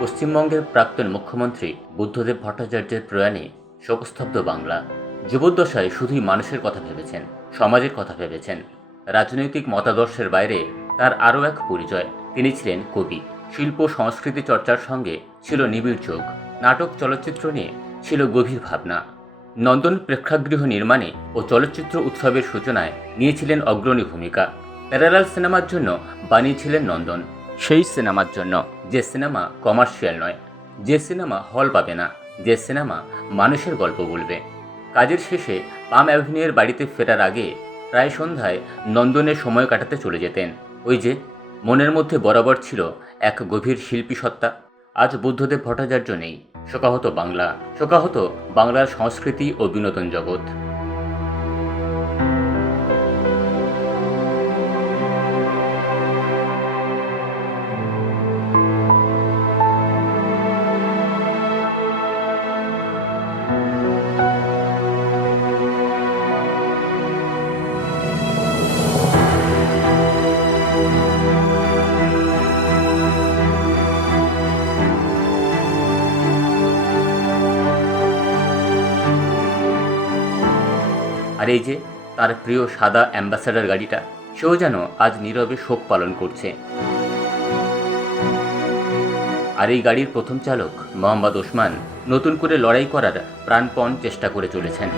পশ্চিমবঙ্গের প্রাক্তন মুখ্যমন্ত্রী বুদ্ধদেব ভট্টাচার্যের প্রয়াণে শোকস্তব্ধ বাংলা। যুবদশায় শুধুই মানুষের কথা ভেবেছেন, সমাজের কথা ভেবেছেন। রাজনৈতিক মতাদর্শের বাইরে তার আরও এক পরিচয়। তিনি ছিলেন কবি। শিল্প সংস্কৃতি চর্চার সঙ্গে ছিল নিবিড় যোগ নাটক চলচ্চিত্র নিয়ে ছিল গভীর ভাবনা। নন্দন প্রেক্ষাগৃহ নির্মাণে ও চলচ্চিত্র উৎসবের সূচনায় নিয়েছিলেন অগ্রণী ভূমিকা। প্যারালাল সিনেমার জন্য বানিয়েছিলেন নন্দন। সেই সিনেমার জন্য। যে সিনেমা কমার্শিয়াল নয়, যে সিনেমা হল পাবে না, যে সিনেমা মানুষের গল্প বলবে। কাজের শেষে পাম অ্যাভিনিউয়ের বাড়িতে ফেরার আগে প্রায় সন্ধ্যায় নন্দনের সময় কাটাতে চলে যেতেন। ওই যে মনের মধ্যে বরাবর ছিল এক গভীর শিল্পী সত্তা। আজ বুদ্ধদেব ভট্টাচার্য নেই, শোকাহত বাংলা, শোকাহত বাংলার সংস্কৃতি ও বিনোদন জগৎ। আর এই যে তার প্রিয় সাদা অ্যাম্বাসাডার গাড়িটা, সেও যেন আজ নীরবে শোক পালন করছে। আর এই গাড়ির প্রথম চালক মোহাম্মদ ওসমান নতুন করে লড়াই করার প্রাণপণ চেষ্টা করে চলেছেন।